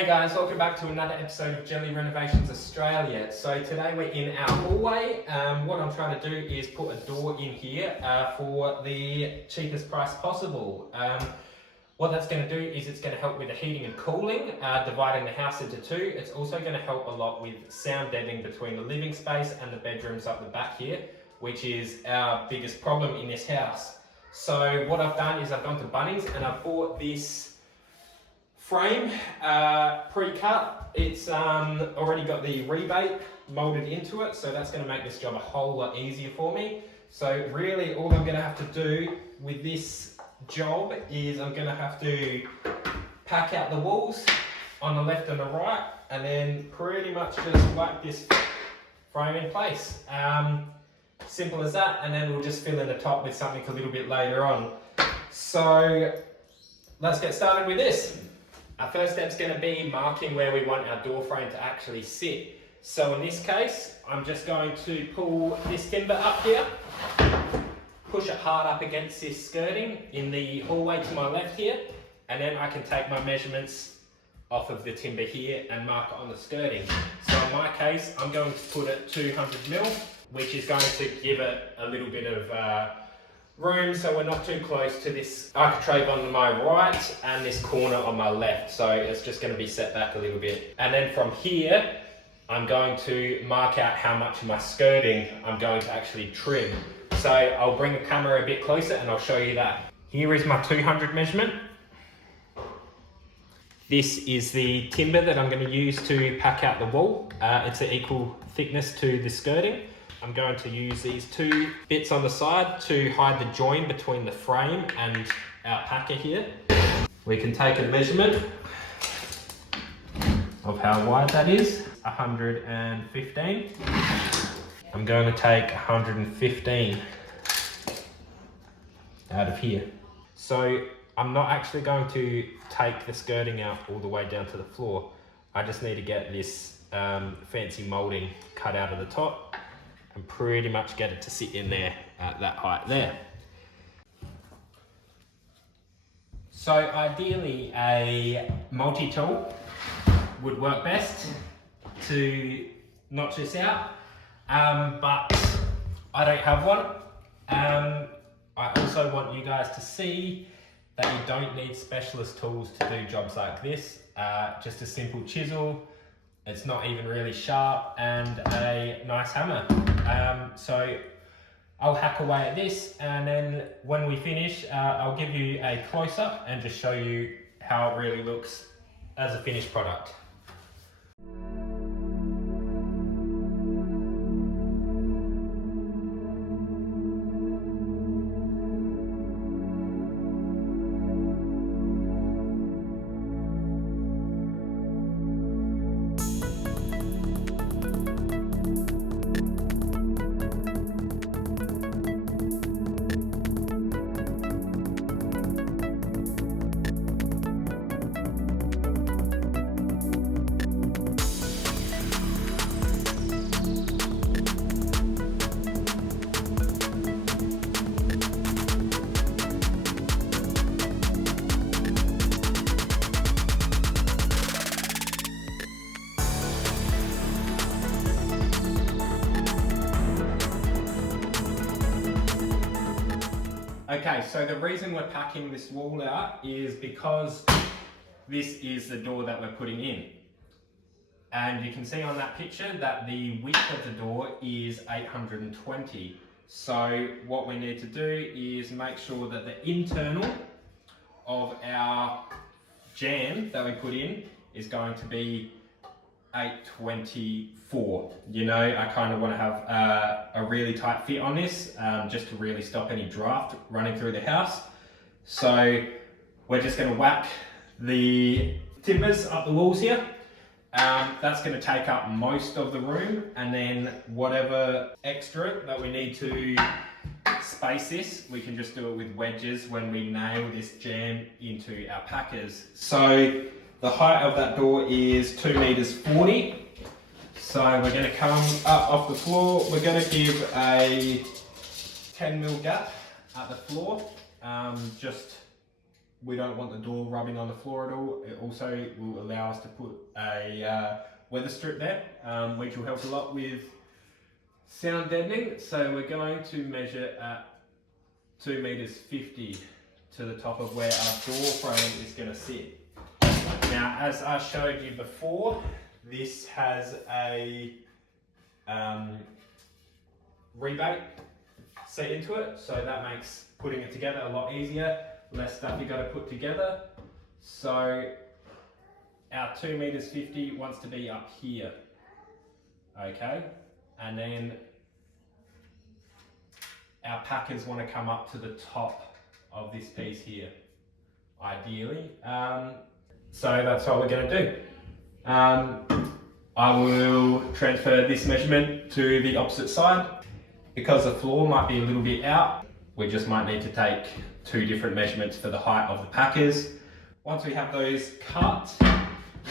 Hey guys, welcome back to another episode of Jelly Renovations Australia. So today we're in our hallway. What I'm trying to do is put a door in here for the cheapest price possible. What that's going to do is it's going to help with the heating and cooling, dividing the house into two. It's also going to help a lot with sound deadening between the living space and the bedrooms up the back here, which is our biggest problem in this house. So what I've done is I've gone to Bunnings and I've bought this frame pre-cut. It's already got the rebate molded into it, so that's going to make this job a whole lot easier for me. So really all I'm going to have to do with this job is I'm going to have to pack out the walls on the left and the right, and then pretty much just whack this frame in place. Simple as that, and then we'll just fill in the top with something a little bit later on. So let's get started with this. Our first step is going to be marking where we want our door frame to actually sit. So in this case, I'm just going to pull this timber up here, push it hard up against this skirting in the hallway to my left here, and then I can take my measurements off of the timber here and mark it on the skirting. So in my case, I'm going to put it 200mm, which is going to give it a little bit of room so we're not too close to this architrave on my right and this corner on my left, so it's just going to be set back a little bit. And then from here I'm going to mark out how much of my skirting I'm going to actually trim. So I'll bring the camera a bit closer and I'll show you that. Here is my 200 measurement. This is the timber that I'm going to use to pack out the wall. It's an equal thickness to the skirting. I'm going to use these two bits on the side to hide the join between the frame and our packer here. We can take a measurement of how wide that is, 115. I'm going to take 115 out of here. So I'm not actually going to take the skirting out all the way down to the floor. I just need to get this fancy molding cut out of the top and pretty much get it to sit in there at that height there. So ideally a multi-tool would work best to notch this out, but I don't have one. I also want you guys to see that you don't need specialist tools to do jobs like this. Just a simple chisel, it's not even really sharp, and a nice hammer. So I'll hack away at this, and then when we finish, I'll give you a close-up and just show you how it really looks as a finished product. Okay, so the reason we're packing this wall out is because this is the door that we're putting in. And you can see on that picture that the width of the door is 820. So what we need to do is make sure that the internal of our jamb that we put in is going to be 824. You know, I kind of want to have a really tight fit on this, just to really stop any draft running through the house. So we're just going to whack the timbers up the walls here. That's going to take up most of the room, and then whatever extra that we need to space this, we can just do it with wedges when we nail this jamb into our packers. So the height of that door is 2.40 meters. So we're going to come up off the floor. We're going to give a 10mm gap at the floor, just we don't want the door rubbing on the floor at all. It also will allow us to put a weather strip there, which will help a lot with sound deadening. So we're going to measure at 2 meters 50 to the top of where our door frame is going to sit. Now, as I showed you before, this has a rebate set into it, so that makes putting it together a lot easier, less stuff you got to put together. So our 2 meters 50 wants to be up here, okay, and then our packers want to come up to the top of this piece here, ideally. So that's what we're going to do. I will transfer this measurement to the opposite side. Because the floor might be a little bit out, we just might need to take 2 different measurements for the height of the packers. Once we have those cut,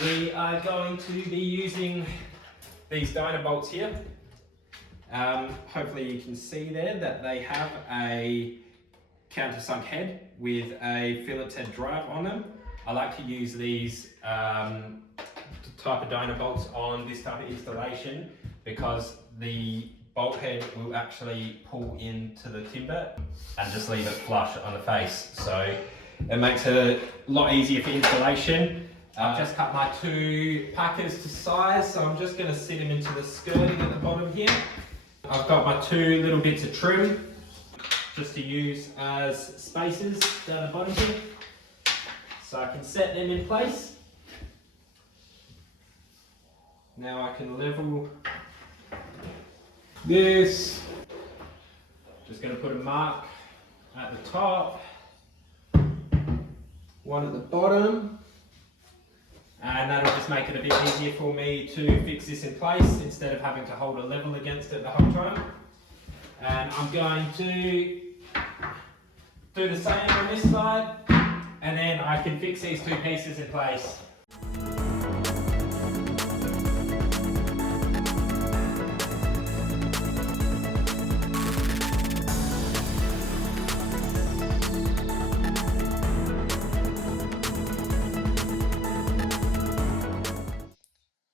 we are going to be using these diner bolts here. Hopefully you can see there that they have a countersunk head with a fillet head drive on them. I like to use these type of diner bolts on this type of installation because the bolt head will actually pull into the timber and just leave it flush on the face. So it makes it a lot easier for installation. I've just cut my 2 packers to size, so I'm just going to sit them into the skirting at the bottom here. I've got my 2 little bits of trim just to use as spacers down the bottom here. So I can set them in place. Now I can level this. Just going to put a mark at the top, one at the bottom, and that'll just make it a bit easier for me to fix this in place instead of having to hold a level against it the whole time. And I'm going to do the same on this side, and then I can fix these 2 pieces in place.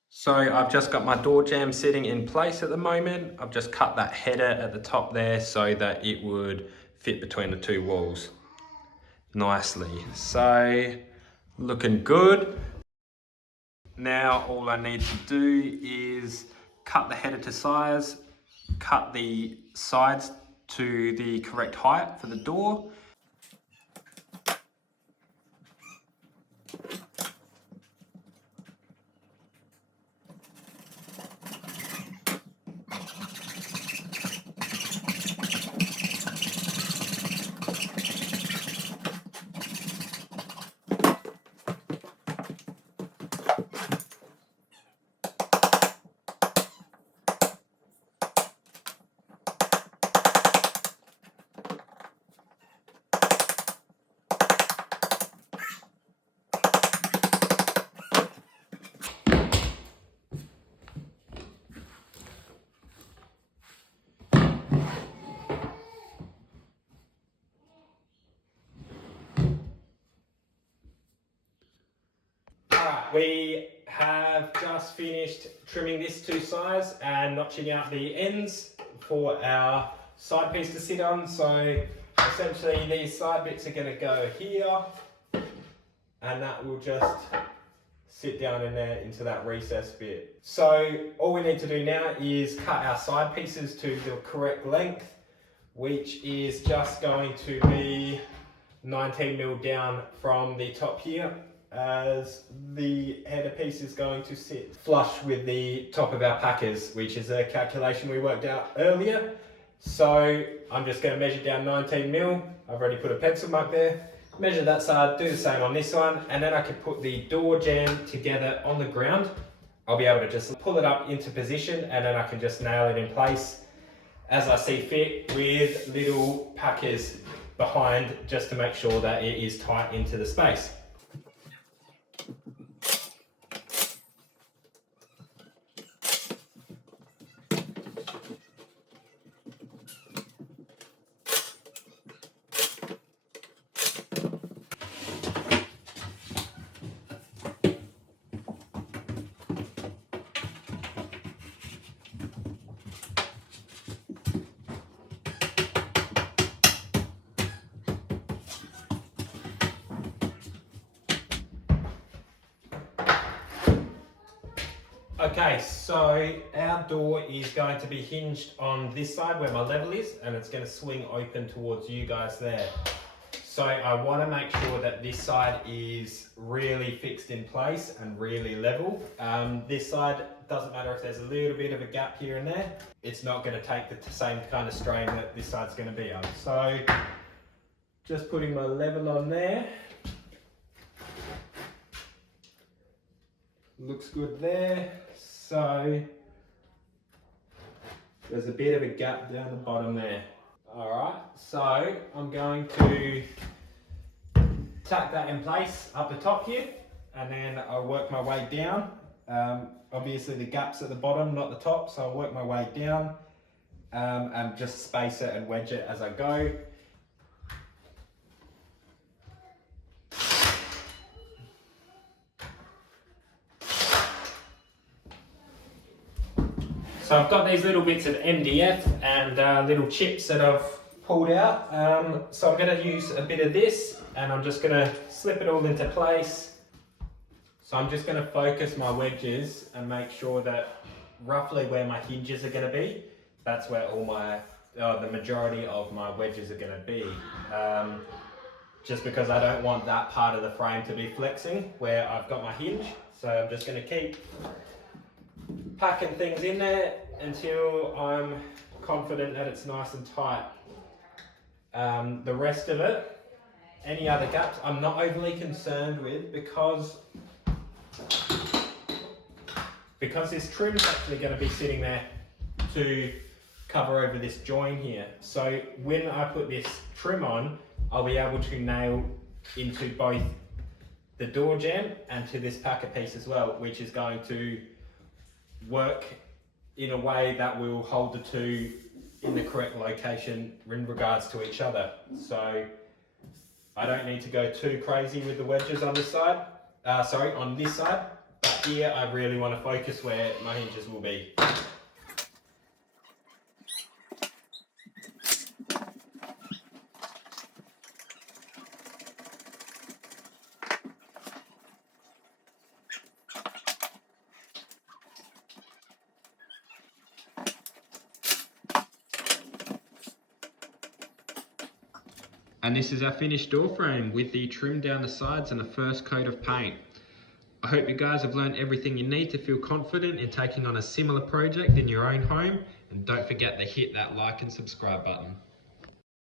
So I've just got my door jamb sitting in place at the moment. I've just cut that header at the top there so that it would fit between the 2 walls nicely. So looking good. Now all I need to do is cut the header to size, cut the sides to the correct height for the door. We have just finished trimming this to size and notching out the ends for our side piece to sit on. So essentially these side bits are going to go here, and that will just sit down in there into that recess bit. So all we need to do now is cut our side pieces to the correct length, which is just going to be 19mm down from the top here, as the header piece is going to sit flush with the top of our packers, which is a calculation we worked out earlier. So I'm just going to measure down 19mm. I've already put a pencil mark there. Measure that side, do the same on this one, and then I can put the door jamb together on the ground. I'll be able to just pull it up into position, and then I can just nail it in place as I see fit, with little packers behind just to make sure that it is tight into the space. Okay, so our door is going to be hinged on this side where my level is, and it's going to swing open towards you guys there. So I want to make sure that this side is really fixed in place and really level. This side, doesn't matter if there's a little bit of a gap here and there, it's not going to take the same kind of strain that this side's going to be on. So just putting my level on there. Looks good there. So there's a bit of a gap down the bottom there. Alright, so I'm going to tack that in place up the top here, and then I'll work my way down. Obviously the gap's at the bottom, not the top, so I'll work my way down and just space it and wedge it as I go. So I've got these little bits of MDF and little chips that I've pulled out. So I'm going to use a bit of this, and I'm just going to slip it all into place. So I'm just going to focus my wedges and make sure that roughly where my hinges are going to be, that's where all my, the majority of my wedges are going to be. Just because I don't want that part of the frame to be flexing where I've got my hinge. So I'm just going to keep packing things in there until I'm confident that it's nice and tight. The rest of it, any other gaps, I'm not overly concerned with because this trim's actually going to be sitting there to cover over this join here. So when I put this trim on, I'll be able to nail into both the door jamb and to this packer piece as well, which is going to work in a way that will hold the two in the correct location in regards to each other. So I don't need to go too crazy with the wedges on this side, on this side, but here I really want to focus where my hinges will be. And this is our finished door frame with the trim down the sides and the first coat of paint. I hope you guys have learned everything you need to feel confident in taking on a similar project in your own home. And don't forget to hit that like and subscribe button.